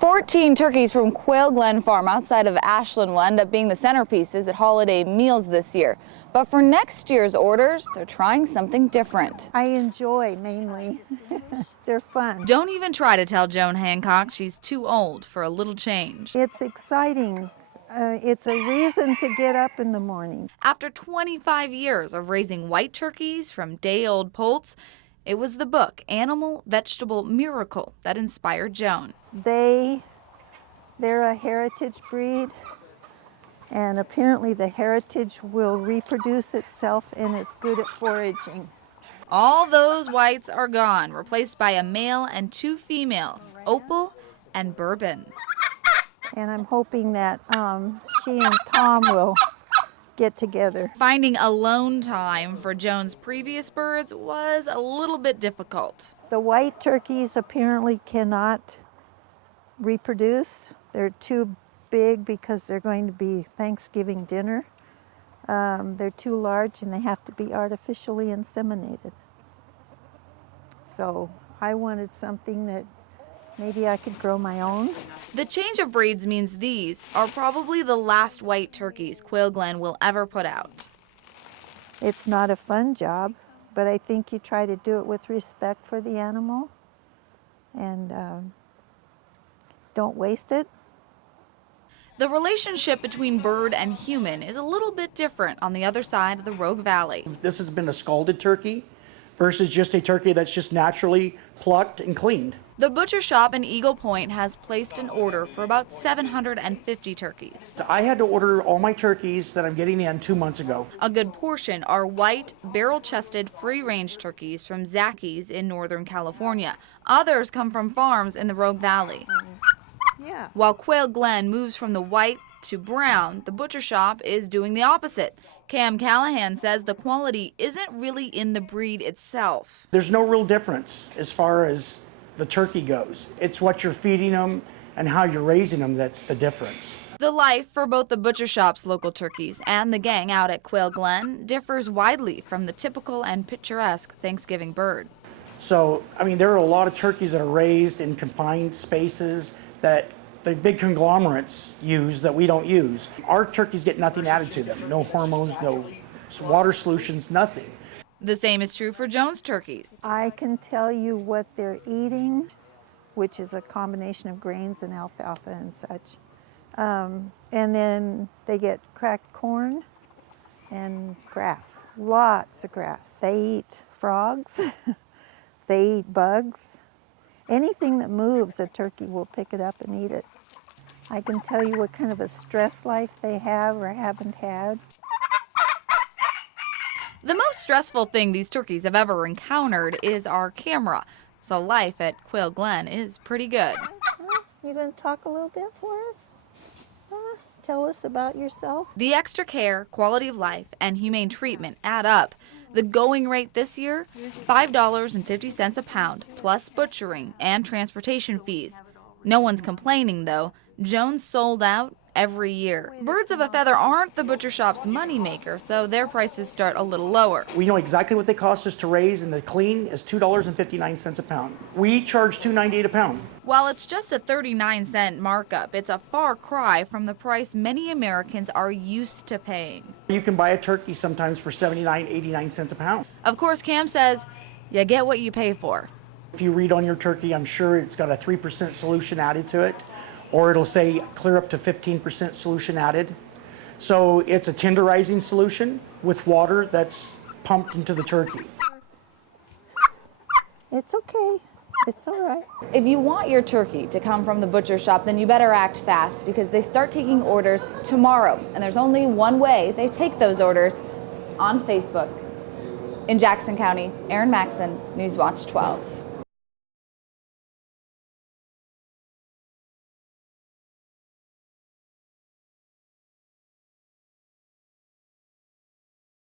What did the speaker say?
14 turkeys from Quail Glen Farm outside of Ashland will end up being the centerpieces at holiday meals this year. But for next year's orders, they're trying something different. I enjoy mainly. They're fun. Don't even try to tell Joan Hancock she's too old for a little change. It's exciting. It's a reason to get up in the morning. After 25 years of raising white turkeys from day-old poults, it was the book, Animal Vegetable Miracle, that inspired Joan. They're a heritage breed, and apparently the heritage will reproduce itself, and it's good at foraging. All those whites are gone, replaced by a male and 2 females, Opal and Bourbon. And I'm hoping that she and Tom will get together. Finding alone time for Joan's previous birds was a little bit difficult. The white turkeys apparently cannot reproduce. They're too big because they're going to be Thanksgiving dinner. They're too large and they have to be artificially inseminated. So I wanted something that maybe I could grow my own. The change of breeds means these are probably the last white turkeys Quail Glen will ever put out. It's not a fun job, but I think you try to do it with respect for the animal and don't waste it. The relationship between bird and human is a little bit different on the other side of the Rogue Valley. This has been a scalded turkey versus just a turkey that's just naturally plucked and cleaned. The butcher shop in Eagle Point has placed an order for about 750 turkeys. I had to order all my turkeys that I'm getting in 2 months ago. A good portion are white, barrel-chested, free-range turkeys from Zacky's in Northern California. Others come from farms in the Rogue Valley. Yeah. While Quail Glen moves from the white to brown, the butcher shop is doing the opposite. Cam Callahan says the quality isn't really in the breed itself. There's no real difference as far as the turkey goes. It's what you're feeding them and how you're raising them that's the difference. The life for both the butcher shop's local turkeys and the gang out at Quail Glen differs widely from the typical and picturesque Thanksgiving bird. So, I mean, there are a lot of turkeys that are raised in confined spaces that the big conglomerates use that we don't use. Our turkeys get nothing added to them. No hormones, no water solutions, nothing. The same is true for Joan's turkeys. I can tell you what they're eating, which is a combination of grains and alfalfa and such. And then they get cracked corn and grass, lots of grass. They eat frogs, they eat bugs. Anything that moves, a turkey will pick it up and eat it. I can tell you what kind of a stress life they have or haven't had. The most stressful thing these turkeys have ever encountered is our camera. So life at Quail Glen is pretty good. You going to talk a little bit for us? Tell us about yourself. The extra care, quality of life, and humane treatment add up. The going rate this year, $5.50 a pound, plus butchering and transportation fees. No one's complaining, though. Joan's sold out every year. Birds of a feather aren't the butcher shop's moneymaker, so their prices start a little lower. We know exactly what they cost us to raise, and the clean is $2.59 a pound. We charge $2.98 a pound. While it's just a 39-cent markup, it's a far cry from the price many Americans are used to paying. You can buy a turkey sometimes for 79, 89 cents a pound. Of course, Cam says you get what you pay for. If you read on your turkey, I'm sure it's got a 3% solution added to it, or it'll say clear up to 15% solution added. So it's a tenderizing solution with water that's pumped into the turkey. It's okay. It's all right. If you want your turkey to come from the butcher shop, then you better act fast because they start taking orders tomorrow. And there's only one way they take those orders: on Facebook. In Jackson County, Erin Maxson, Newswatch 12.